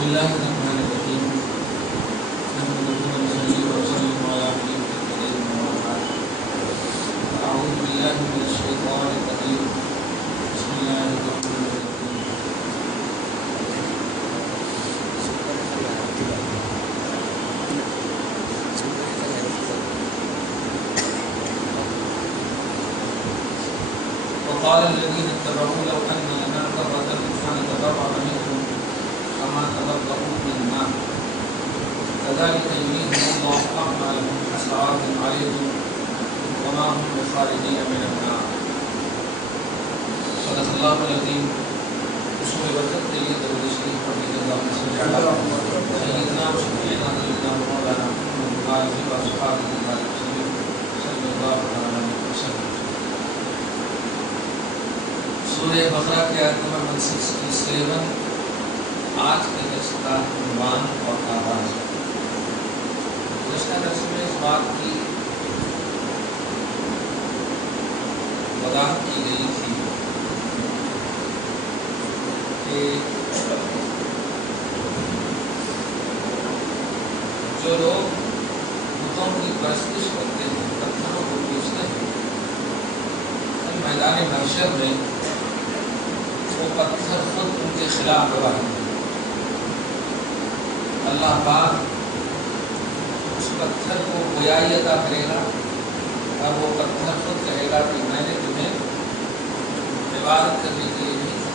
بسم الله الرحمن الرحيم نحمده ونصلي ونسلم على حبيبه الكريم وعلى آله. أعوذ بالله من الشيطان الرجيم بسم الله الرحمن الرحيم. وقال الذين اتبعوا لو أن لنا كرة فنتبرأ منهم كما تبرأوا منا كذلك يريهم الله أعمالهم حسرات عليهم وما هم بخارجين من النار. صدق الله العظيم. رسول برکت کے لیے درود شریف پڑھیے. اللهم صل على سيدنا وشفيعنا سيدنا مولانا محمد وآله وأصحابه وسلم صلى الله عليه وسلم. سورہ بقرہ کی آیت نمبر 167 آج کے درس کا عنوان اور آغاز ہے. گزشتہ درس میں اس بات کی وضاحت کی گئی تھی کہ جو لوگ بتوں کی پرستش کرتے ہیں، پتھروں کو پوجتے ہیں، میدان محشر میں وہ پتھر خود ان کے خلاف گواہ ہے. اللہ پاک اس پتھر کو گویائی عطا کرے گا اور وہ پتھر خود کہے گا کہ میں نے تمہیں عبادت کرنے کے لیے نہیں کہا.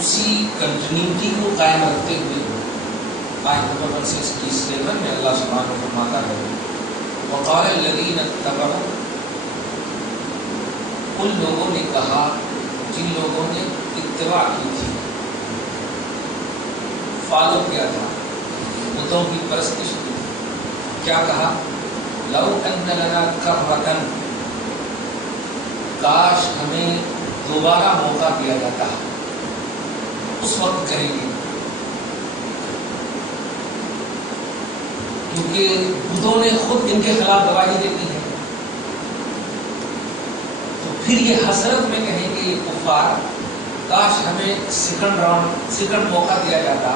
اسی کنٹینیوٹی کو قائم رکھتے ہوئے آیت نمبر 167 میں اللہ سبحانہ و فرماتا ہے وقال الذین اتبعوا، ان لوگوں نے کہا جن لوگوں نے اتباع کی تھی، فالو کیا تھا، بتوں کی پرستش کی، کیا کہا؟ لو ان لنا کرۃ، کاش ہمیں دوبارہ موقع دیا جاتا. اس وقت کریں گے کیونکہ بتوں نے خود ان کے خلاف گواہی دیتی ہے. پھر یہ حسرت میں کہیں گے یہ کفار، کاش ہمیں سیکنڈ موقع دیا جاتا.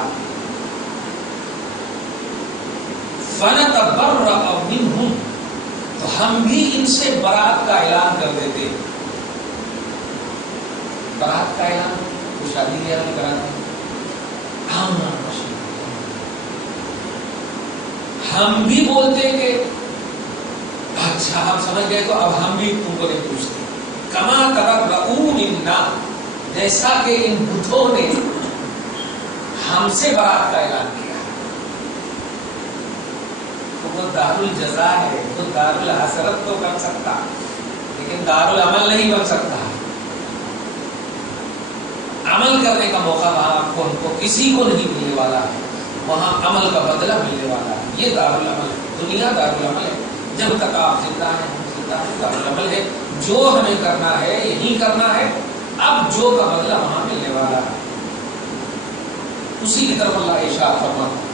فَنَتَبَرَّأَ مِنْهُمْ، تو ہم بھی ان سے برات کا اعلان کر دیتے. برات کا اعلان وہ شادی کے اعلان کراتے ہیں. ہم بھی بولتے کہ اچھا ہم سمجھ گئے تو اب ہم بھی تم کو نہیں پوچھتے. کما تبرؤوا منا، جیسا کہ ان بتوں نے ہم سے برات کا اعلان کیا. تو وہ دار الجزا ہے، وہ دار الحسرت تو بن سکتا لیکن دار العمل نہیں بن سکتا. عمل کرنے کا موقع وہاں آپ کو ان کو کسی کو نہیں ملنے والا ہے. وہاں عمل کا بدلہ ملنے والا ہے. یہ دار العمل ہے. دنیا دار العمل ہے. جب تک آپ زندہ ہیں ہم زندہ ہیں، دار العمل ہے. جو ہمیں کرنا ہے یہی کرنا ہے. اب جو کا بدلہ وہاں ملنے والا ہے. اسی کی طرف اللہ ارشاد فرماتا ہے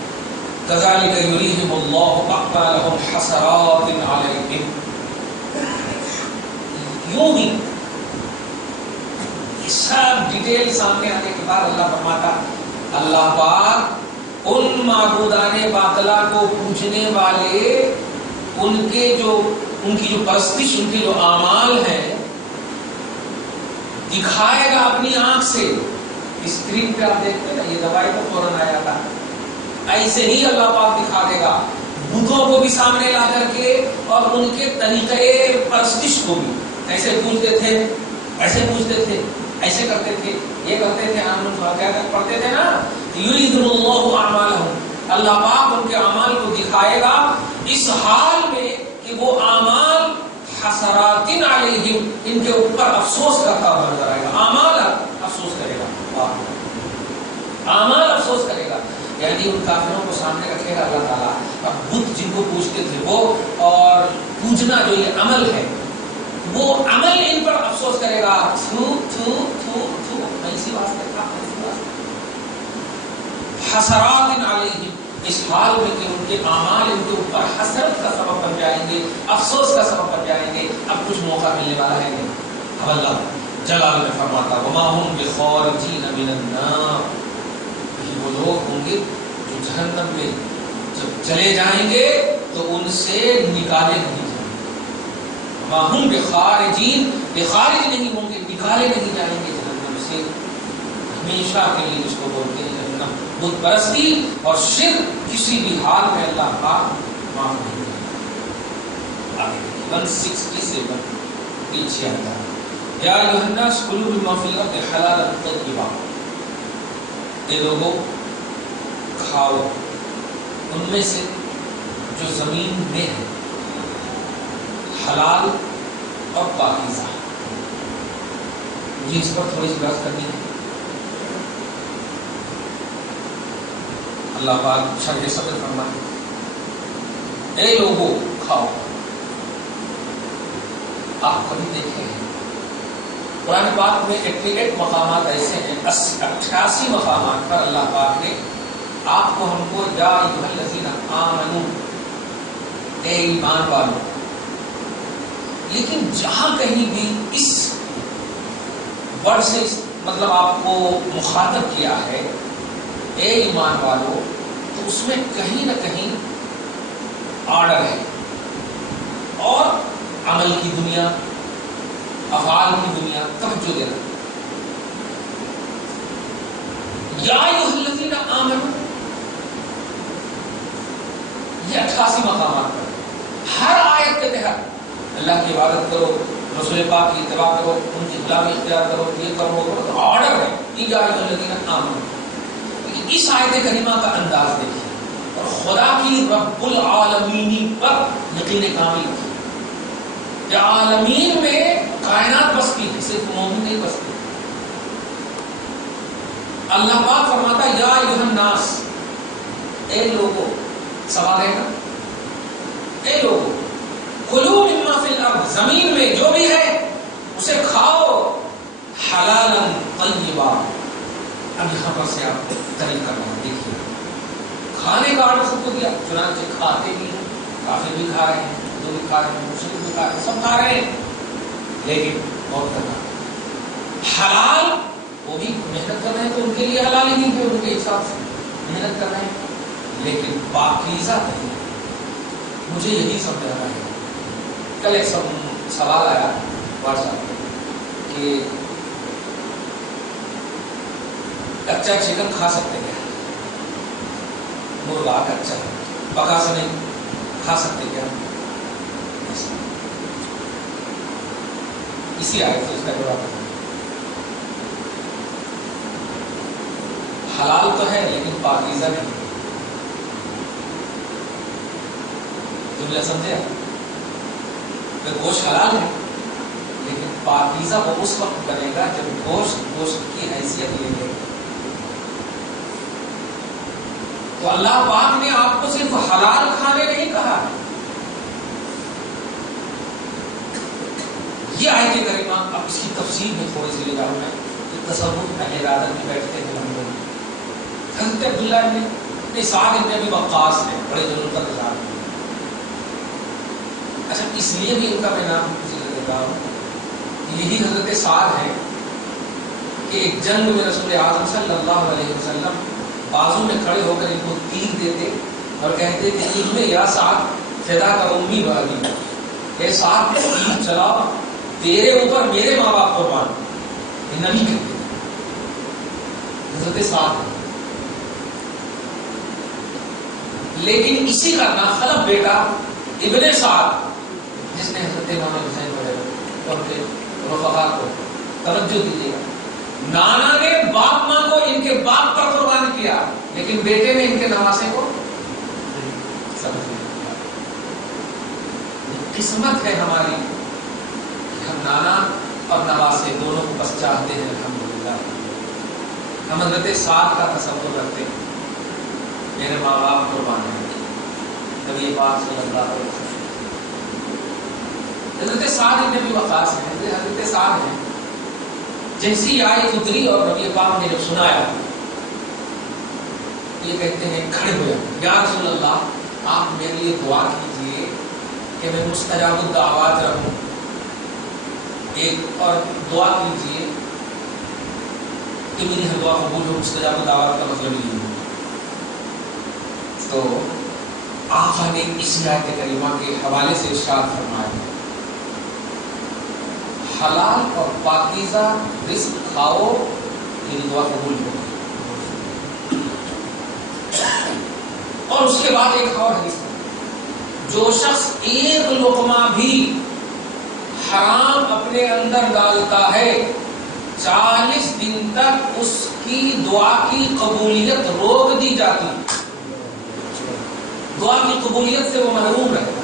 كذلك يريهم الله أعمالهم حسرات عليهم. یوں ہی سب ڈیٹیل سامنے آنے کے بعد اللہ فرماتا اللہ پاک ان معبودان باطلا کو پوجنے والے ان کی جو پرستش، ان کے جو اعمال ہیں دکھائے گا اپنی آنکھ سے. اسکرین پہ آپ دیکھتے ہیں نا، یہ دوائی کو فوراً آ جاتا ہے. ایسے ہی اللہ پاک دکھا دے گا بتوں کو بھی سامنے لا کر کے اور ان کے طریقے پرستش کو بھی. ایسے پوچھتے تھے، ایسے پوچھتے تھے، ایسے کرتے تھے، یہ کرتے تھے. پڑھتے تھے نا یرید اللہ اعمالہم، اللہ پاک ان کے اعمال کو دکھائے گا اس حال میں کہ وہ اعمال حسرات علیہم، ان کے اوپر افسوس کرتا ہوا نظر آئے گا. اعمال افسوس کرے گا، اعمال افسوس کرے گا. یعنی ان کافروں کو سامنے رکھے گا اللہ تعالیٰ. اور بت جن کو پوجتے تھے وہ اور پوجنا جو یہ عمل ہے، وہ عمل ان پر افسوس کرے گا. تھو تھو تھو تھو، ایسی واسطے تھا، ایسی واسطے. حسرات علیہم، اس حال میں کہ ان کے اعمال ان کے اوپر حسرت کا سبب بن جائیں گے، افسوس کا سبب بن جائیں گے. اب کچھ موقع ملنے والا ہے نہیں. اب اللہ جلال میں فرماتا وما هم بخارجین من النار، یہ وہ لوگ ہوں گے جو جہنم میں جب چلے جائیں گے تو ان سے نکالے نہیں جائیں گے. وما هم بخارجین، بخارج نہیں ہوں گے، نکالے نہیں جائیں گے جہنم سے ہمیشہ کے لیے. جس کو بولتے ہیں جہنم، بت پرستی اور شرک کسی بھی حال میں اللہ پاک معاف نہیں کرے. آگے 167 پیچھے آتا ہے یا ایھا الناس کلوا مما فی الارض حلالا طیبا، اے لوگوں کھاؤ ان میں سے جو زمین میں ہے حلال اور پاکیزہ. مجھے اس پر تھوڑی سی بات کرنی ہے. اللہ پاک شرح صدر فرمائے اے لوگوں کھاؤ. آپ کبھی دیکھے ہیں قرآن پاک میں 88 مقامات ایسے ہیں، 88 مقامات پر اللہ پاک نے آپ کو ہم کو یا ایھا الذین آمنو، اے ایمان والو. لیکن جہاں کہیں بھی اس ورڈ سے مطلب آپ کو مخاطب کیا ہے اے ایمان والو، تو اس میں کہیں نہ کہیں آرڈر ہے اور عمل کی دنیا، افعال کی دنیا. توجہ دینا. یا ایھا الذین آمنو، یہ 88 مقامات پر ہر آیت کے تحت اللہ کی عبادت کرو، رسول پاک کی اتباع کرو، ان کی غلامی اختیار کرو، یہ کرو وہ کرو. تو آرڈر ہے یا ایھا الذین آمنو. اس آیت کریمہ کا انداز دیکھیے اور خدا کی رب العالمینی پر یقین کامل رکھیے. کہ عالمین میں کائنات بستی ہے، صرف مومن نہیں بستی. اللہ پاک فرماتا یا ایھا الناس، اے لوگوں. سوال ہے نا، اے لوگوں کلوا مما فی الارض، زمین میں جو بھی ہے اسے کھاؤ حلالا طیبا. اب یہاں پر سے آپ طریقہ کرنا دیکھیے. کھانے کا آرڈر سب کو دیا، چنانچہ کھاتے بھی ہیں، کافر بھی کھا رہے ہیں، ہندو بھی کھا رہے ہیں، مسلم بھی کھا رہے ہیں، سب کھا رہے ہیں. لیکن غور کرنا حلال، وہ بھی محنت کر رہے ہیں تو ان کے لیے حلال ہی نہیں ہے، ان کے حساب سے محنت کر رہے ہیں. لیکن پاکیزہ نہیں. مجھے یہی سمجھانا ہے. کل ایک سوال آیا واٹس ایپ پہ کہ کچا چکن کھا سکتے کیا؟ مرغا کچا پکا سے نہیں کھا سکتے کیا؟ اسی آیت سے اس کا جواب ہے حلال تو ہے لیکن پاکیزہ نہیں. جملہ سمجھے؟ گوشت حلال ہے لیکن پاکیزہ وہ اس وقت بنے گا جب گوشت کی حیثیت لے لے. تو اللہ پاک نے آپ کو صرف حلال کھانے نہیں کہا. یہ آیت کریمہ اب اس کی تفصیل میں تھوڑی سی لے جاؤں میں. تصور اہل ارادت میں بیٹھتے ہیں ہم لوگ. حضرت عبداللہ نے سعد ابن ابی وقاص نے بڑے ضرور کا گزار. اچھا اس لیے بھی ان کا میں نام ذکر دیتا ہوں. یہی حضرت سعد ہے کہ ایک جنگ میں رسول اعظم صلی اللہ علیہ وسلم بازو میں کھڑے ہو کر ان کو تیر دیتے اور کہتے کہ ان میں یا سعد فدا کا امی بابی، اے سعد تیر چلاؤ، تیرے اوپر میرے ماں باپ قربان. یہ نبی کہتے حضرت سعد. لیکن اسی کا ناخلف بیٹا ابن سعد جس نے حضرت امام حسین وغیرہ اور کے رفقا کو توجہ دیجیے گا، نانا نے باپ ماں کو ان کے باپ پر قربان کیا لیکن بیٹے نے ان کے نواسے کو سمجھ لیا. قسمت ہے ہماری کہ ہم نانا اور نواسے دونوں کو بس چاہتے ہیں. الحمدللہ ہم حضرت سعد کا تصور کرتے ہیں، میرے ماں باپ قربان ہیں. نبی پاک صلی اللہ علیہ وسلم حضرت سعد ابن ابی وقاص ہیں. حضرت سعد ہیں جیسی آیت اتری اور نبی پاک نے جب سنایا یہ کہتے ہیں کھڑے ہوئے، یا رسول اللہ آپ میرے لیے دعا کیجئے کہ میں مستجاب الدعوات رہوں. ایک اور دعا کیجیے کہ میری ہر دعا قبول ہو، مستجاب دعوات کا مطلب یہ ہے. تو آقا نے اس آیت کریمہ کے حوالے سے ارشاد فرمایا حلال اور پاکیزہ رزق کھاؤ میری دعا قبول ہوگی. اور اس کے بعد ایک اور حدیث جو شخص ایک لقمہ بھی حرام اپنے اندر ڈالتا ہے 40 دن تک اس کی دعا کی قبولیت روک دی جاتی، دعا کی قبولیت سے وہ محروم رہتا.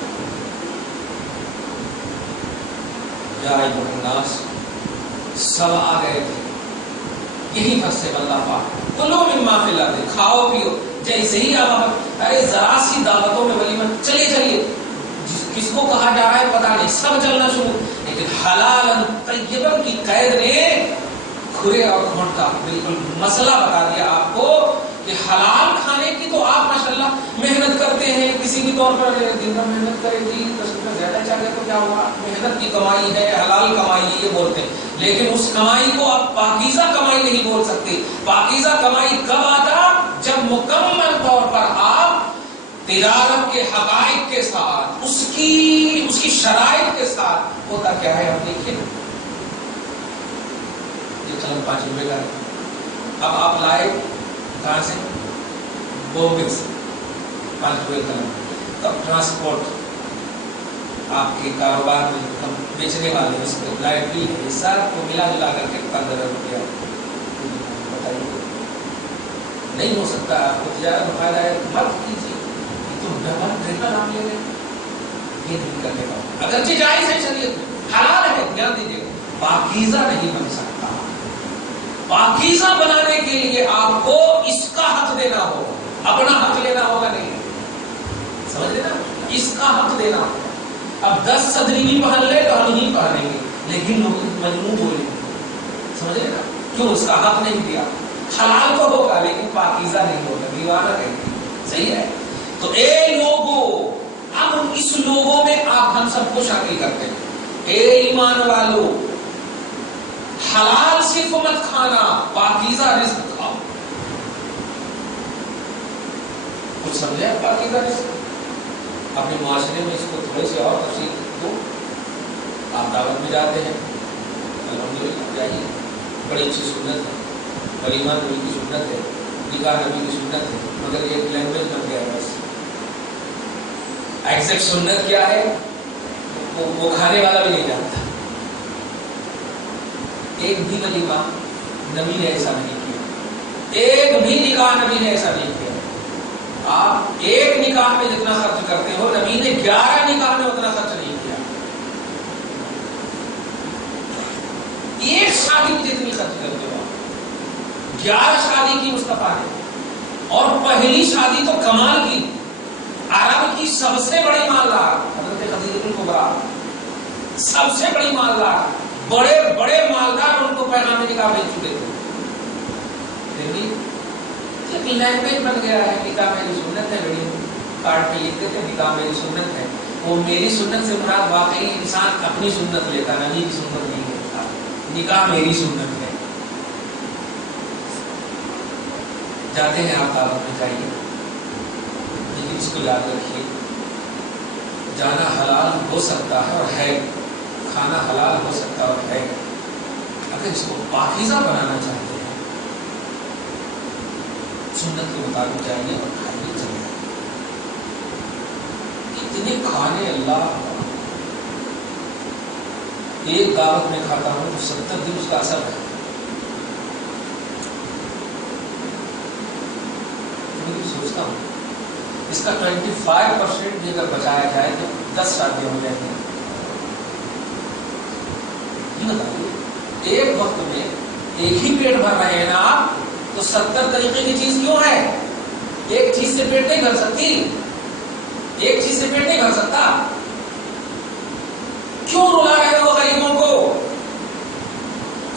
یا ایھا الناس سب آ گئے تھے یہی بس سے اللہ پاک کلوا مما فی الارض، کھاؤ پیو. جیسے ہی آپ ارے ذرا سی دعوتوں میں ولیمہ چلیے کس کو کہا جا رہا ہے پتا نہیں، سب چلنا شروع. لیکن حلال طیبا کی قید نے کھرے اور کھونٹ کا بالکل مسئلہ بتا دیا آپ کو کہ حلال کھانے کی تو آپ ماشاءاللہ محنت کرتے ہیں کسی بھی طور پر. دن میں محنت کرے گی 10 روپے زیادہ چاہیے تو کیا ہوا، محنت کی کمائی ہے، حلال کمائی ہے یہ بولتے ہیں. لیکن اس کمائی کو آپ پاکیزہ کمائی نہیں بول سکتے. پاکیزہ کمائی کب آتا جب مکمل طور پر آپ تجارت کے حقائق کے ساتھ اس کی شرائط کے ساتھ. ہوتا کیا ہے آپ دیکھیے نا، یہ قلم 5 روپے کا ہے، اب آپ لائے کہاں سے؟ بومبے سے 5 روپے قلم. تب ٹرانسپورٹ آپ کے کاروبار میں بیچنے والے اس کو لائٹ بل ہے، سب کو ملا جلا کر کے 15 روپیہ. بتائیے نہیں ہو سکتا. آپ کو تجارت میں فائدہ ہے مت کیجیے، تو ڈبل ٹرپل آپ لے لیں. یہ نہیں کرنے کا اگرچہ جائز ہے شریعت میں، حلال ہے، دھیان دیجیے. پاکیزہ نہیں بن سکتا. پاکیزہ بنانے کے لیے آپ کو اس کا حق دینا ہوگا، اپنا حق لینا ہوگا. نہیں سمجھ لینا، اس کا حق دینا ہوگا. اب 10 صدری بھی پہن لے تو ہم نہیں پہنیں گے، لیکن مجموع بولیں گے. سمجھ لینا، کیوں اس کا حق نہیں دیا. حلال تو ہوگا لیکن پاکیزہ نہیں ہوگا، دیوانہ کہیں گے. صحیح ہے. تو اے لوگوں، اب اس لوگوں میں آپ ہم سب کو شامل کرتے ہیں. اے ایمان والو، حلال صرف مت کھانا، پاکیزہ رزق کھاؤ. کچھ سمجھے پاکیزہ رزق؟ اپنے معاشرے میں اس کو تھوڑے سے اور تفصیل دو. آپ دعوت میں جاتے ہیں، الحمدللہ جائیے، بڑی اچھی سنت ہے، ولیمہ نبی کی سنت ہے، نکاح نبی کی سنت ہے، مگر ایک لینگویج بن گیا بس. ایگزیکٹ سنت کیا ہے وہ کھانے والا بھی نہیں جانتا. ایک بھی ولیمہ نبی نے ایسا نہیں کیا، ایک بھی نکاح نبی نے ایسا نہیں کیا. آپ ایک نکاح میں جتنا خرچ کرتے ہو نبی نے 11 نکاح میں اتنا خرچ نہیں کیا. ایک شادی میں جتنی خرچ کرتے ہو 11 شادی کی مصطفیٰ نے. اور پہلی شادی تو کمال کی، عرب کی سب سے بڑی مالدار حضرت خدیجہ الکبریٰ، سب سے بڑی مالدار، بڑے بڑے مالدار ان کو پیغام نکاح بھیج چکے تھے. لیکن لینگویج بن گیا ہے، نکاح میری سنت ہے. بڑی کارڈ پہ لکھتے تھے نکاح میری سنت ہے. وہ میری سنت سے مراد واقعی انسان اپنی سنت لیتا، نبی کی سنت نہیں لیتا. نکاح میری سنت ہے. جاتے ہیں آپ دعوت میں جائیے، لیکن اس کو یاد رکھیے جانا حلال ہو سکتا ہے اور ہے، کھانا حلال ہو سکتا ہے اور ہے. اگر اس کو پاکیزہ بنانا چاہتے ہیں سنت کے مطابق جائیے اور کھائیے چلے. اتنے کھانے اللہ، ایک دعوت میں کھاتا ہوں تو 70 دن اس کا اثر ہے. سوچتا ہوں اس کا 25% بھی اگر بچایا جائے تو 10 شادیاں ہو جائیں گی. یہ بتائیے ایک وقت میں ایک ہی پیٹ بھر رہے ہیں نا آپ، تو 70 طریقے کی چیز کیوں ہے؟ ایک چیز سے پیٹ نہیں بھر سکتی، ایک چیز سے پیٹ نہیں بھر سکتا. کیوں رلا رہے ہو غریبوں کو؟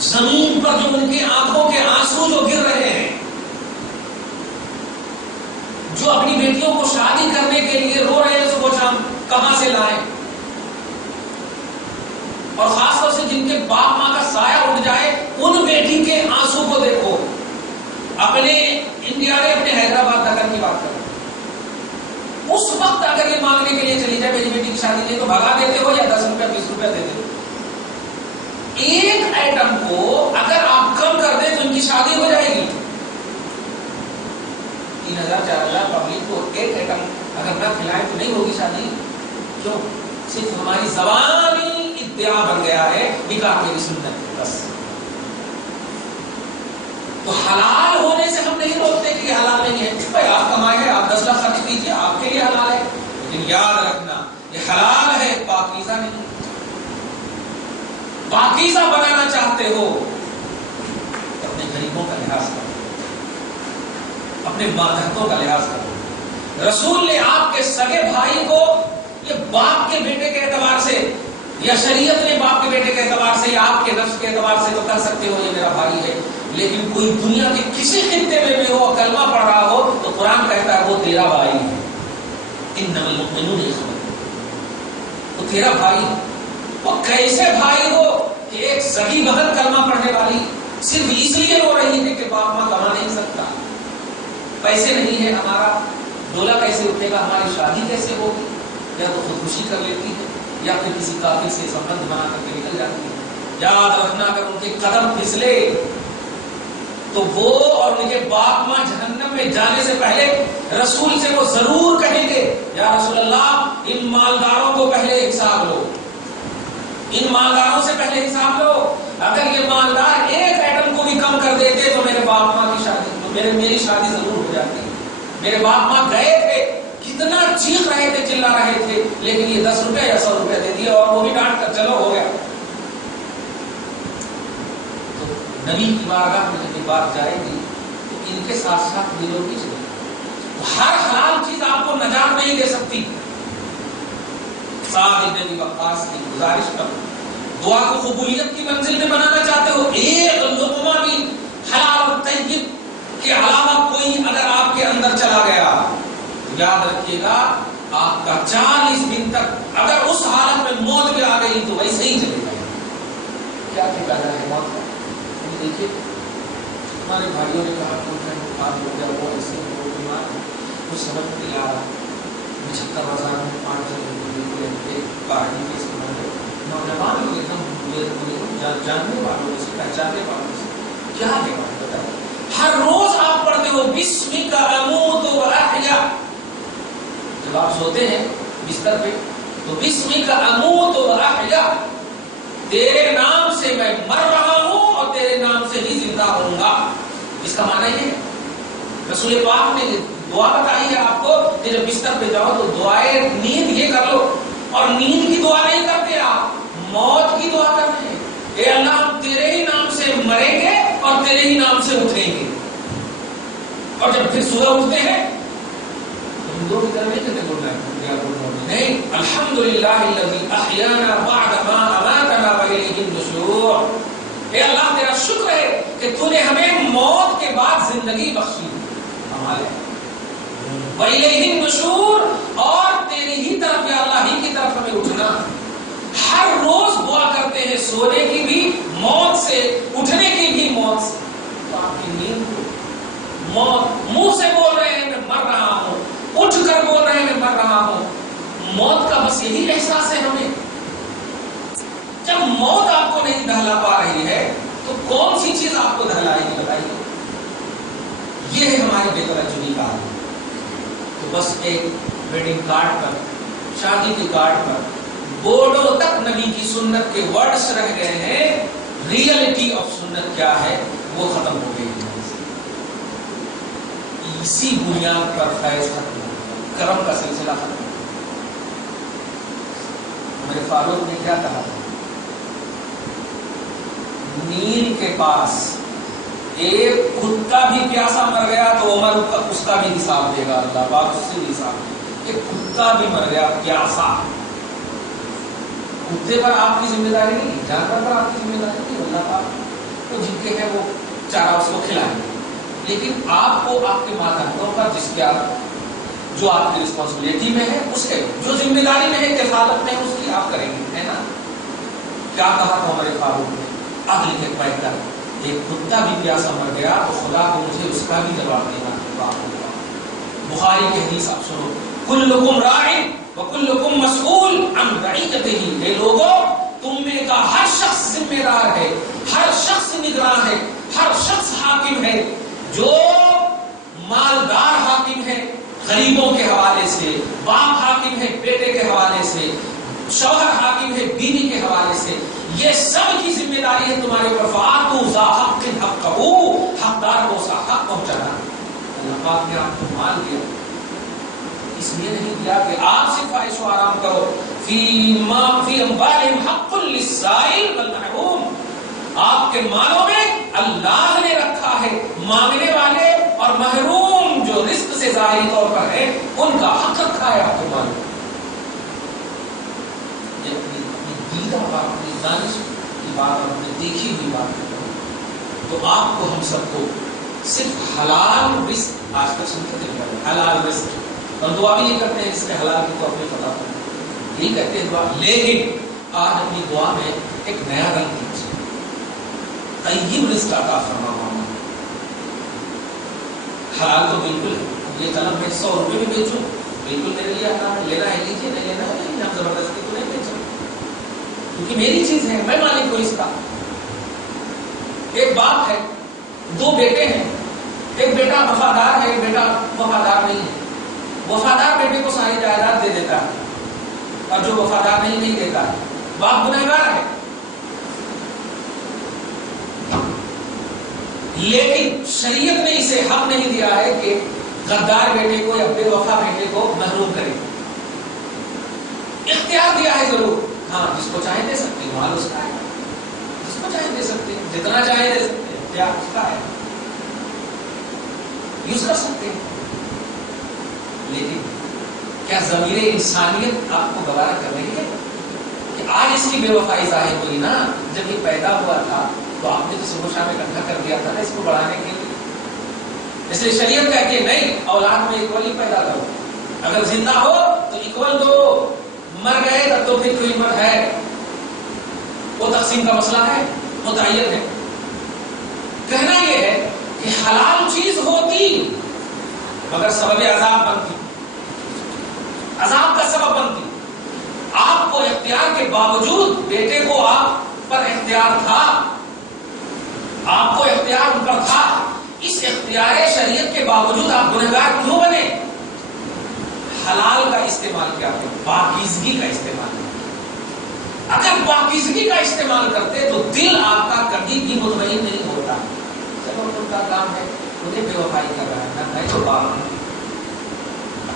زمین پر جو ان کی آنکھوں کے آنسو جو گر رہے ہیں، جو اپنی بیٹیوں کو شادی کرنے کے لیے رو رہے ہیں صبح شام، کہاں سے لائیں؟ اور خاص طور سے جن کے باپ ماں کا سایہ اٹھ جائے ان بیٹی کے آنسو کو دیکھو. اپنے انڈیا نے اپنے حیدرآباد نگر کی بات کرو. اس وقت اگر یہ مانگنے کے لیے چلی جائے میری بیٹی کی شادی نہیں تو بھگا دیتے ہو یا 10 روپے 20 روپے دیتے ہو. ایک آئٹم کو اگر آپ کم کر دیں تو ان کی شادی ہو جائے گی. 3000 4000 پبلک کو ایک آئٹم اگر نہ کھلائے تو نہیں ہوگی شادی. کیوں؟ صرف ہماری زبانی ادعا بن گیا ہے نکاح میری سنت بس. تو حلال ہونے سے ہم نہیں روکتے کہ یہ حلال نہیں ہے. بھائی آپ کمائے ہیں, آپ 10 لاکھ خرچ کیجیے, آپ کے لیے حلال ہے, لیکن یاد رکھنا یہ حلال ہے, پاکیزہ نہیں. پاکیزہ بنانا چاہتے ہو تو اپنے غریبوں کا لحاظ کرو, اپنے ماتحتوں کا لحاظ کرو. رسول نے آپ کے سگے بھائی کو یہ باپ کے بیٹے کے اعتبار سے یا شریعت نے باپ کے بیٹے کے اعتبار سے یا آپ کے نفس کے اعتبار سے تو کر سکتے ہو یہ میرا بھائی ہے, لیکن کوئی دنیا کے کسی خطے میں بھی ہو کلمہ پڑھ رہا ہو تو قرآن کہتا ہے وہ تیرا بھائی ہے. انما المؤمنون اخوة, وہ تیرا بھائی. وہ کیسے بھائی ہو کہ ایک سگی بہن کلمہ پڑھنے والی صرف اس لیے رو رہی ہے کہ باپ ماں کما نہیں سکتا, پیسے نہیں ہے, ہمارا ڈولا کیسے اٹھے گا, ہماری شادی کیسے ہوگی, یا تو خودکشی کر لیتی ہے یا پھر کسی کافر سے سبند بنا کر کے نکل جاتی ہے. یاد رکھنا اگر ان کے قدم پھسلے تو وہ اور ان کے باپ ماں جہنم میں جانے سے پہلے رسول سے وہ ضرور کہیں گے یا رسول اللہ ان مالداروں کو پہلے حساب لو, ان مالداروں سے پہلے حساب لو. اگر یہ مالدار ایک ایٹم کو بھی کم کر دیتے تو میرے باپ ماں کی شادی میری شادی ضرور ہو جاتی. میرے باپ ماں گئے تھے, کتنا چیخ رہے تھے, چلا رہے تھے, لیکن یہ 10 روپے یا 100 روپے دے دیے اور وہ بھی ڈانٹ کر چلو ہو گیا. تو نبی کی بارگاہ میں جب یہ بات جائے گی تو ان کے ساتھ ساتھ یہ لوگ بھی چلے. ہر حلال چیز آپ کو نجات نہیں دے سکتی. سعد بن ابی وقاص کی گزارش کرو, دعا کو قبولیت کی منزل میں بنانا چاہتے ہو, ایک لقمہ بھی حلال اور طیب کے علاوہ کوئی اگر آپ کے اندر چلا گیا تو یاد رکھیے گا آپ کا 40 دن تک اگر اس حالت میں موت بھی آ گئی تو ویسے ہی چلے گا. کیا ٹھکانا ہے موت کا؟ دیکھیے ہمارے بھائیوں نے کہا آپ ہو گیا وہ ایسے وہ بیمار کچھ سمجھ نہیں آ رہا, 75,000 میں 5 جگہ پارٹی کے نوجوان لوگ ایک دم جاننے والوں سے پہچاننے والوں سے کیا ہے بات بتائیے. ہر روز آپ پڑھتے ہو بسمک اموت و احیا, جب آپ سوتے ہیں بستر پہ تو بسمک اموت و احیا, تیرے نام سے میں مر رہا ہوں اور تیرے نام سے ہی زندہ ہوں گا. اس کا معنی یہ ہے رسول پاک نے دعا بتائی ہے آپ کو کہ جب بستر پہ جاؤ تو دعائے نیند یہ کر لو, اور نیند کی دعا نہیں کرتے آپ, موت کی دعا کرتے ہیں. اے اللہ ہم تیرے ہی نام سے مریں گے اور تیرے ہی نام سے اٹھیں گے. اور جب پھر صبح اٹھتے ہیں ہندوؤں کی طرح نہیں کہتے بولنا نہیں, الحمدللہ الذی احیانا بعد ما اماتنا والیہ النشور. اے اللہ تیرا شکر ہے کہ تو نے ہمیں موت کے بعد زندگی بخشی ہمارے والیہ النشور, اور تیری ہی طرف یا اللہ ہی کی طرف ہمیں اٹھنا. ہر روز دعا کرتے ہیں سونے کی بھی موت سے, اٹھنے کی بھی موت سے. تو آپ کی نیند کو موت منہ سے بول رہے ہیں میں مر رہا ہوں, اٹھ کر بول رہے ہیں میں مر رہا ہوں. موت کا بس یہی احساس ہے ہمیں. جب موت آپ کو نہیں دہلا پا رہی ہے تو کون سی چیز آپ کو دہلائے گی بتائیے. یہ ہے ہماری بے توجہی کا حال. تو بس ایک ویڈنگ کارڈ پر, شادی کے کارڈ پر بورڈوں تک نبی کی سنت کے ورڈز رہ گئے ہیں, ریئلٹی آف سنت کیا ہے وہ ختم ہو گئی. اسی بنیاد پر فیض ختم ہو گیا, کرم کا سلسلہ ختم ہو گیا. ہمارے فاروق نے کیا کہا تھا, نیل کے پاس ایک کتا بھی پیاسا مر گیا تو عمر اس کا بھی حساب دے گا اللہ پاک, اس سے بھی حساب دے گا. ایک کتا بھی مر گیا پیاسا, کتے پر آپ کی ذمہ داری نہیں, جانور پر آپ کی ذمہ داری نہیں, اللہ پاک تو جن کے ہیں وہ چارہ اس کو کھلائیں گے. لیکن آپ کو آپ کے ماتحتوں پر جس کے آپ جو آپ کی رسپانسبلٹی میں ہے اس کے جو ذمہ داری میں ہے کفالت میں اس کی آپ کریں گے, ہے نا. کیا کہا تھا عمر فاروق نے؟ اہل کے پیکر ایک کتا بھی پیاسا مر گیا تو خدا کو مجھے اس کا بھی جواب دینا ہوگا. بخاری کی حدیث آپ سنو، کلکم راع وکلکم مسئول عن رعیتہ. اے لوگوں، تم میں کا ہر شخص ذمہ دار ہے، ہر شخص نگراں ہے، ہر شخص حاکم ہے. جو مالدار حاکم ہے غریبوں کے حوالے سے، باپ حاکم ہے بیٹے کے حوالے سے، شوہر حاکم ہے بیوی کے حوالے سے، یہ سب کی ذمہ داری ہے تمہارے اوپر. فآتوا ذا حق حقہ، حقدار کو اس کا حق پہنچانا. اللہ پاک نے آپ کو مال دیا، اس لیے نہیں دیا کہ آپ سے خواہش و آرام کرو. فی اموالہم حق للسائل والمحروم. آپ کے مالوں میں اللہ نے رکھا ہے مانگنے والے اور محروم جو رزق سے ظاہری طور پر ہے ان کا حق رکھا ہے آپ کے مالوں میں. یہ اپنی دیدہ بات، اپنی دانش کی بات اور اپنی دیکھی ہوئی بات ہے. تو آپ کو ہم سب کو صرف حلال رزق آج تک سنتے تھے، حلال رزق. ہم دعا بھی نہیں کرتے ہیں اس میں حلال کی تو اپنے پتہ ہو، یہی کہتے ہیں دعا. لیکن آج اپنی دعا میں ایک نیا رنگ دیجیے، طیب رزق عطا فرما. حلال تو بالکل ہے، یہ قلم میں 100 روپے میں بیچوں بالکل میرے لیے حرام ہے. لینا ہے لیجیے، نہیں لینا ہے نہیں، آپ زبردستی تو نہیں بیچو کیونکہ میری چیز ہے، میں مالک ہوں اس کا. ایک باپ ہے، 2 بیٹے ہیں، ایک بیٹا وفادار ہے، ایک بیٹا وفادار نہیں ہے. وفادار بیٹے کو ساری جائیداد دے دیتا ہے اور جو وفادار نہیں دیتا ہے. باپ گنہگار ہے، لیکن شریعت نے اسے حق نہیں دیا ہے کہ غدار بیٹے کو یا بے وفا بیٹے کو محروم کرے. اختیار دیا ہے ضرور، ہاں جس کو چاہے دے سکتے ہیں، مال اس کا ہے، جس کو چاہے دے سکتے ہیں، جتنا چاہے دے سکتے ہیں، اختیار اس کا ہے، یوز کر سکتے ہیں. لیکن کیا ضمیر انسانیت آپ کو گوارا کر رہی ہے کہ آج اس کی بے وفائی ظاہر ہوئی نا؟ جب یہ پیدا ہوا تھا تو آپ نے تو صبح شام اکٹھا کر دیا تھا نا اس کو بڑھانے کے لیے. اس لیے شریعت کہتی ہے نہیں، اولاد میں اکول ہی پیدا کرو. اگر زندہ ہو تو اکول دو، مر گئے تب تو پھر کوئی مر ہے، وہ تقسیم کا مسئلہ ہے، متعین ہے. کہنا یہ ہے کہ حلال چیز ہوتی مگر سبب عذاب بنتی، عذاب کا سبب بنتی. آپ کو اختیار کے باوجود بیٹے کو آپ پر اختیار تھا، آپ کو اختیار ان پر تھا، اس اختیار شریعت کے باوجود آپ گنہگار کیوں بنے؟ حلال کا استعمال کیا ہے؟ پاکیزگی کا استعمال. اگر پاکیزگی کا استعمال کرتے تو دل آپ کا کبھی بھی مطمئن نہیں ہوتا. چلو ان کا کام ہے، انہیں بے وفائی کر رہا ہے، میں تو باپ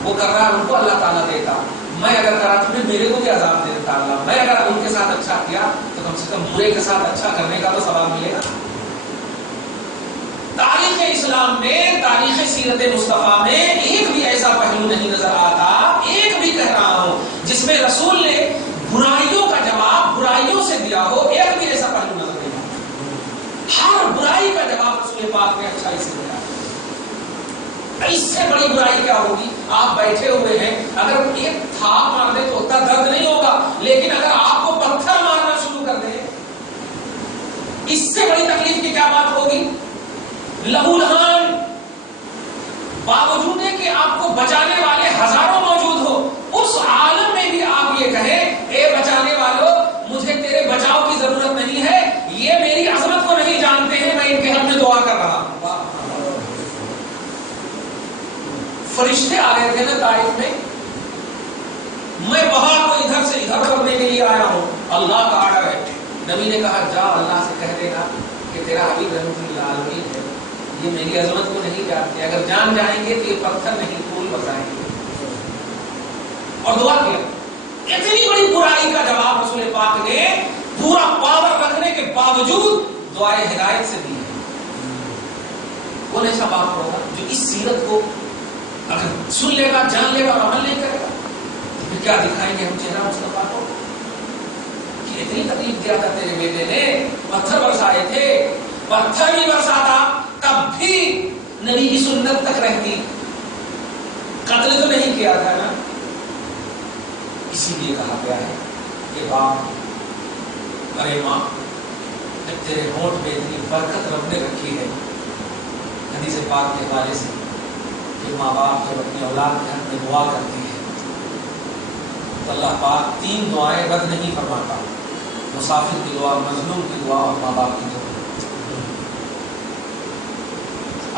وہ کر رہا ہے، ان کو اللہ تعالیٰ دیتا. میں اگر کرا تو میرے کو بھی عذاب دے دیتا اللہ. میں اگر ان کے ساتھ اچھا کیا تو کم سے کم برے کے ساتھ اچھا کرنے کا تو ثواب ملے گا. تاریخ اسلام میں، تاریخ سیرت مصطفیٰ میں ایک بھی ایسا پہلو نہیں نظر آتا، ایک بھی کہہ رہا ہوں جس میں رسول نے برائیوں کا جواب برائیوں سے دیا ہو. ایک بھی ایسا پہلو نظر نہیں آتا. ہر برائی کا جواب رسول پاک نے اچھائی سے دیا. اس سے بڑی برائی کیا ہوگی؟ آپ بیٹھے ہوئے ہیں، اگر ایک تھاپ مار دے تو اتنا درد نہیں ہوگا، لیکن اگر آپ کو پتھر مارنا شروع کر دے اس سے بڑی تکلیف کی کیا بات ہوگی؟ لہو لہان، باوجود ہے کہ آپ کو بچانے والے ہزاروں موجود ہو، اس عالم میں بھی آپ یہ کہیں اے بچانے والوں مجھے تیرے بچاؤ کی ضرورت نہیں ہے، یہ میری عظمت کو نہیں جانتے ہیں، میں ان کے حق میں دعا کر رہا ہوں. فرشتے آ رہے تھے نا طائف میں، میں وہاں کو ادھر سے ادھر کرنے کے لیے آیا ہوں، اللہ کا آرڈر ہے. نبی نے کہا جا اللہ سے کہہ دینا کہ تیرا حبیب رحمت للعالمین ہے، یہ میری عظمت کو نہیں جانتے، اگر جان جائیں گے تو یہ پتھر نہیں پھول بسائیں گے. اور دعا کیا. اتنی بڑی برائی کا جواب رسول پاک نے پورا پاور رکھنے کے باوجود دعائے ہدایت سے دی ہے. کون ایسا باپ ہوگا جو اس سیرت کو اگر سن لے گا، جان لے گا اور عمل نہیں کرے گا؟ پھر کیا دکھائیں گے ہم چہرہ مصطفیٰ کو کہ اتنی تکلیف دیا تھا تیرے بیٹے نے، پتھر برسائے تھے، پتھر بھی برساتا تب بھی نبی کی سنت تک رہتی، قتل تو نہیں کیا تھا نا. اسی لیے کہا گیا ہے کہ باپ ارے ماں تیرے ہونٹ میں اتنی برکت رب نے رکھی ہے، حدیث پاک کے حوالے سے کہ ماں باپ جب اپنی اولاد کے حق میں دعا کرتی ہے تو اللہ پاک 3 دعائیں رد نہیں فرماتا، مسافر کی دعا، مظلوم کی دعا اور ماں باپ کی دعا۔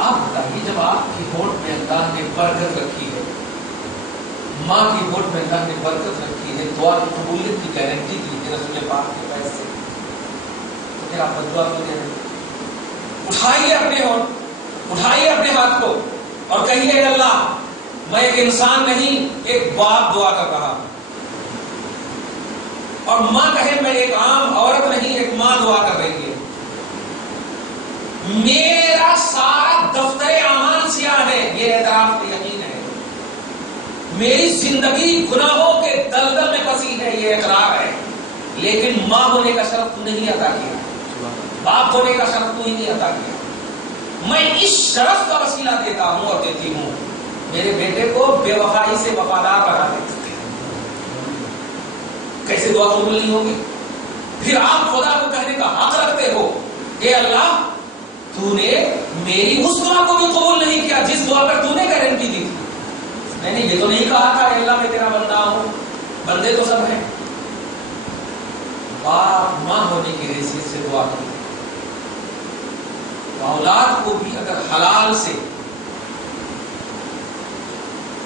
آپ بتائیے جب آپ کی ہونٹ میں اللہ نے برکت رکھی ہے، ماں کی ہونٹ میں اللہ نے برکت رکھی ہے، دعا کی قبولیت کی گارنٹی دی ہے رسول پاک کے پیسے سے، تو پھر آپ بددعا کیوں دے رہے ہیں؟ اٹھائیے اپنے ہونٹ، اٹھائیے اپنے ہاتھ کو اور کہیے اے اللہ میں ایک انسان نہیں، ایک باپ دعا کر رہا ہوں، اور ماں کہے میں ایک عام عورت نہیں، ایک ماں دعا کر رہی ہے، میرا سارا دفتر اعمال سیاہ ہے، یہ اعتراف یقین ہے، میری زندگی گناہوں کے دلدل میں پھنسی ہے، یہ اقرار ہے، لیکن ماں ہونے کا شرف تو نہیں ادا کیا، باپ ہونے کا شرف تو ہی نہیں ادا کیا، میں اس شرف کا وسیلہ دیتا ہوں اور دیتی ہوں، میرے بیٹے کو بے وفائی سے وفادار بنا دیتے ہیں، کیسے دعا قبول نہیں ہوگی؟ پھر آپ خدا کو کہنے کا حق رکھتے ہو کہ اللہ تو نے میری اس دعا کو بھی قبول نہیں کیا جس دعا پر تو نے گارنٹی دی تھی، میں نے یہ تو نہیں کہا تھا اللہ میں تیرا بندہ ہوں، بندے تو سب ہیں، باپ ماں ہونے کی حیثیت سے دعا کی، اولاد کو بھی اگر حلال سے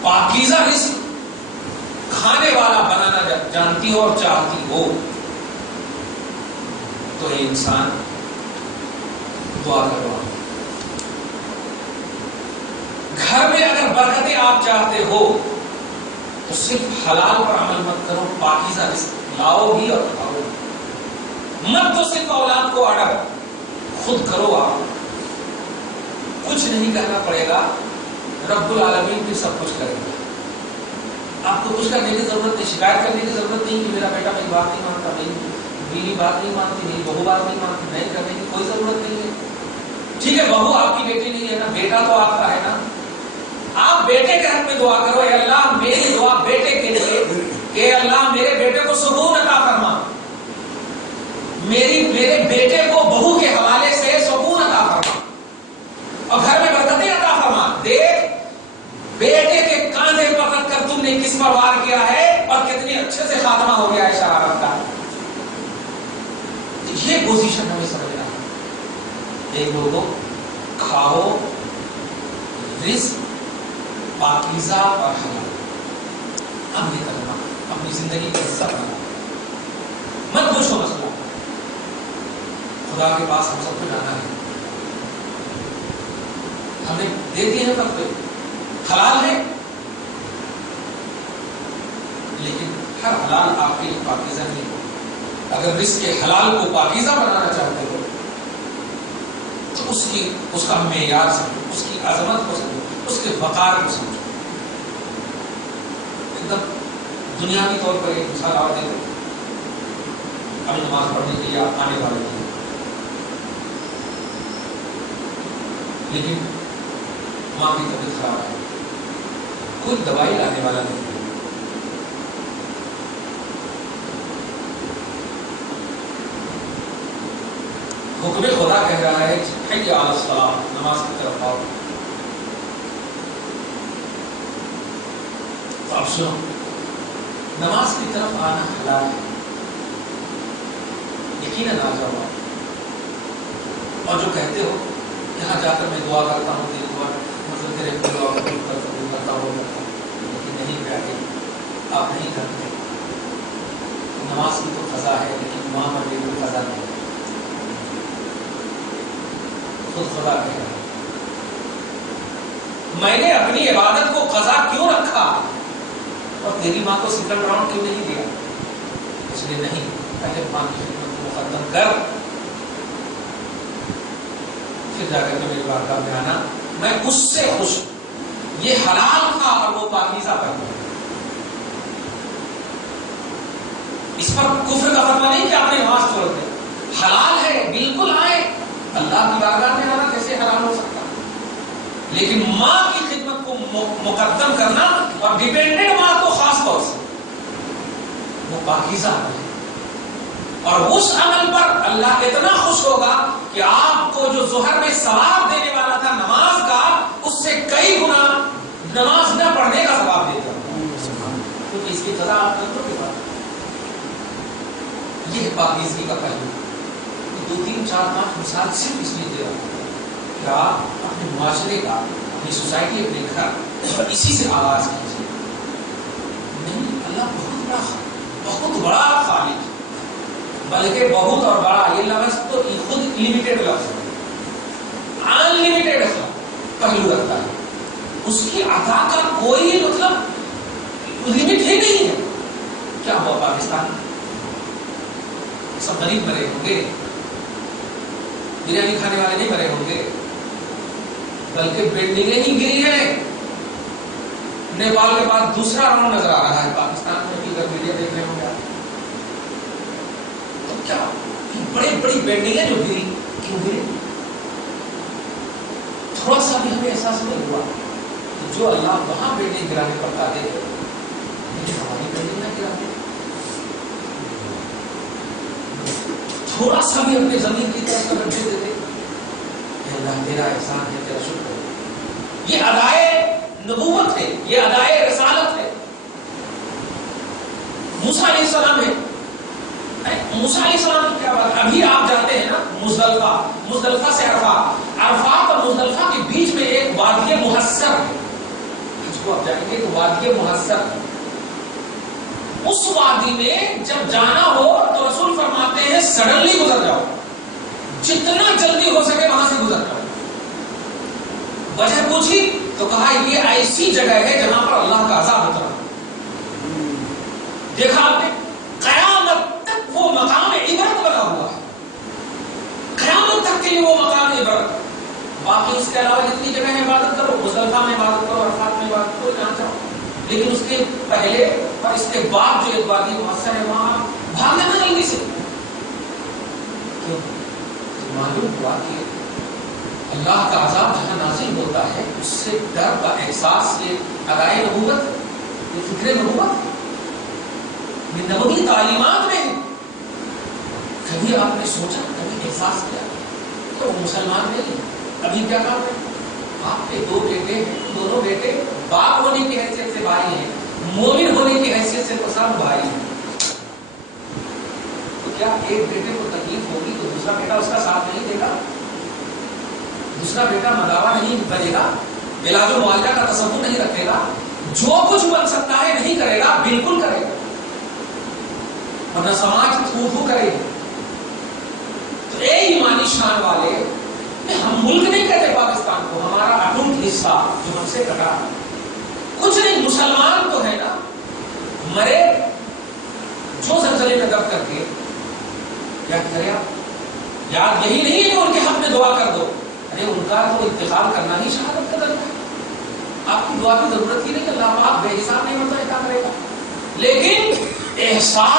پاکیزہ رزق کھانے والا بنانا جانتی ہو اور چاہتی ہو تو یہ انسان دعا کروا۔ گھر میں اگر برکتیں آپ چاہتے ہو تو صرف حلال پر عمل مت کرو، پاکیزہ رزق لاؤ بھی اور کھاؤ، مت تو صرف اولاد کو آڈر، خود کرو، آپ کچھ نہیں کرنا پڑے گا، رب العالمین بھی سب کچھ کرے گا، آپ کو کچھ کرنے کی ضرورت نہیں، شکایت کرنے کی ضرورت نہیں کہ میرا بیٹا میری بات نہیں مانتا، میری بیوی بات نہیں مانتی، میری بہو بات نہیں مانتی، نہیں کرنے کی کوئی ضرورت نہیں ہے، ٹھیک ہے بہو آپ کی بیٹی نہیں ہے نا، بیٹا تو آپ کا ہے نا، آپ بیٹے کے حق میں دعا کرو، اے اللہ میری دعا بیٹے کے لیے کہ اللہ میرے بیٹے کو سکون عطا فرما، میرے بیٹے کو بہو کے حوالے سے سکون عطا فرما اور گھر میں برکتیں عطا فرما، دیکھ بیٹے کے کاندھے پر رکھ کر تم نے کس پر وار کیا ہے اور کتنے اچھے سے خاتمہ ہو گیا ہے شرارت کا، یہ پوزیشن ہمیں سمجھنا ہے، ایک لوگوں کھاؤ رزق پاکیزہ اور حلال، اب یہ کرنا اپنی زندگی کا حصہ بنا، مت پوچھو مسئلہ، خدا کے پاس ہم سب کو جانا ہے، ہمیں دیتی ہے سب کو حلال ہے، لیکن ہر حلال آپ کے لیے پاکیزہ نہیں ہو، اگر رزق کے حلال کو پاکیزہ بنانا چاہتے ہو تو اس کا معیار سمجھو، اس کی عظمت کو سمجھو، اس کے وقار کو سمجھو، ایک دم دنیاوی طور پر ایک مثال اور دے دو، ابھی نماز پڑھنے کے لیے آپ آنے والے تھے لیکن ماں کی طبیعت خراب ہے، کوئی دوائی لانے والا نہیں، حکم خدا کہہ رہا ہے حی علی الصلاۃ، نماز کی طرف آؤ، تو اب سنو، نماز کی طرف آنا حلال ہے، یقیناً آ جاؤ، اور جو کہتے ہو یہاں جا کر میں دعا کرتا ہوں، تیری دعا مطلب تیرے دعا کرتا ہوں، لیکن نہیں بیٹھے، آپ نہیں کرتے، نماز کی تو قضا ہے لیکن وہاں پر بھی کوئی قضا نہیں، خود خدا کہہ رہا ہے میں نے اپنی عبادت کو قضا کیوں رکھا اور تیری ماں کو سیکنڈ راؤنڈ کیوں نہیں دیا، اس لیے نہیں، پہلے ماں کی خدمت کو مقدم کر، پھر جا کر کے میری بارگاہ میں آنا، میں اس سے خوش ہوں، یہ حلال تھا اور وہ پاکیزہ کر دیا، اس پر کفر کا فتویٰ نہیں کہ آپ نے نماز چھوڑ دیں، حلال ہے بالکل آئے، اللہ کی بارگاہ میں آنا کیسے حلال ہو سکتا، لیکن ماں کی خدمت کو مقدم کرنا اور ڈیپینڈنٹ ماں کو خاص طور سے وہ پاکیزہ ہے، اور اس عمل پر اللہ اتنا خوش ہوگا کہ آپ کو جو ظہر میں ثواب دینے والا تھا نماز کا، اس سے کئی گنا نماز نہ پڑھنے کا ثواب دیتا ہے، کیونکہ اس کی سزا آپ تک کے بعد یہ پاکیزگی کا پہلو 2 3 4 5 مثال صرف اس لیے دے رہا ہوں کہ آپ اپنے معاشرے کا، اپنی سوسائٹی، اپنے گھر اسی سے آغاز کیجیے. نہیں، اللہ بہت بڑا خالق ہے، بلکہ بہت اور بڑا یہ لفظ تو خود لمیٹڈ لفظ ہے، ان لمیٹڈ پہلو رکھتا ہے. اس کی عطا کا کوئی مطلب لمٹ ہی نہیں ہے. کیا ہوا پاکستان میں؟ سب غریب مرے ہوں گے، بریانی کھانے والے نہیں مرے ہوں گے، بلکہ بلڈنگیں ہی گری ہیں. نیپال کے بعد دوسرا راؤنڈ نظر آ رہا ہے پاکستان میں بھی، اگر میڈیا دیکھ رہے ہوں گے. تو کیا بڑی بڑی بلڈنگیں جو گری، کیوں گری؟ تھوڑا سا بھی ہمیں احساس نہیں ہوا کہ جو اللہ وہاں بلڈنگ گرانے پر قادر ہے، ہماری بلڈنگ نہ گرا دے. تھوڑا سا بھی اپنے زمین کی طرف توجہ دے دے، اللہ تیرا احسان ہے، تیرا شکر ہے. یہ ادائے نبوت ہے، یہ ادائے رسالت ہے. موسیٰ علیہ السلام ہے، موسیٰ علیہ السلام کی کیا بات ہے؟ ابھی آپ جاتے ہیں نا مزدلفہ سے عرفات اور مزدلفہ کے بیچ میں ایک وادی محصر ہے، جس کو آپ جائیں گے تو وادی محصر ہے. اس وادی میں جب جانا ہو تو رسول فرماتے ہیں سڈنلی گزر جاؤ، جتنا جلدی ہو سکے وہاں سے گزر جاؤ. وجہ پوچھی تو کہا یہ ایسی جگہ ہے جہاں پر اللہ کا عذاب اترا. دیکھا آپ نے، قیامت تک وہ مقام عبرت بنا ہوا ہے، قیامت تک کے لیے وہ مقام عبرت. باقی اس کے علاوہ جتنی جگہ عبادت کرو، مزدلفہ میں عبادت کرو، عرفات میں عبادت کرو، جہاں چاہو، لیکن اس کے پہلے اور اس کے بعد جو ایک وادی محصر ہے وہاں بھاگ جانا جلدی سے. کیوں؟ معلوم ہوا کہ اللہ کا عذاب جہاں نازل ہوتا ہے اس سے ڈر کا احساس، یہ ادائے نبوت، یہ فکر نبوت، یہ نبوی تعلیمات میں ہے. کبھی آپ نے سوچا، کبھی احساس کیا کہ وہ مسلمان نہیں؟ ابھی کیا کام ہے؟ آپ کے 2 بیٹے ہیں، دونوں بیٹے باپ ہونے کی حیثیت سے بھائی ہیں، مومن ہونے کی حیثیت سے تو سب بھائی ہیں. تو کیا ایک بیٹے کو تکلیف ہوگی تو دوسرا بیٹا اس کا ساتھ نہیں دے گا؟ دوسرا بیٹا مداوا نہیں بنے گا، علاج و معالجہ کا تصور نہیں رکھے گا؟ جو کچھ بن سکتا ہے نہیں کرے گا؟ بالکل کرے گا، ورنہ سماج تھو کرے گا. تو اے ایمانی شان والے، ہم ملک نہیں کہتے پاکستان کو، ہمارا اٹوٹ حصہ جو ہم سے کٹا، کچھ نہیں، مسلمان تو ہے نا. مرے جو زلزلے میں دب کر کے کیا کرے آپ؟ یاد یہی نہیں ہے کہ ان کے حق میں دعا کر دو. ارے ان کا تو انتقال کرنا ہی شہادت کا درجہ ہے، آپ کی دعا کی ضرورت ہی نہیں. اللہ پاک بے حساب نہیں ہوتا، کرے گا. لیکن احساس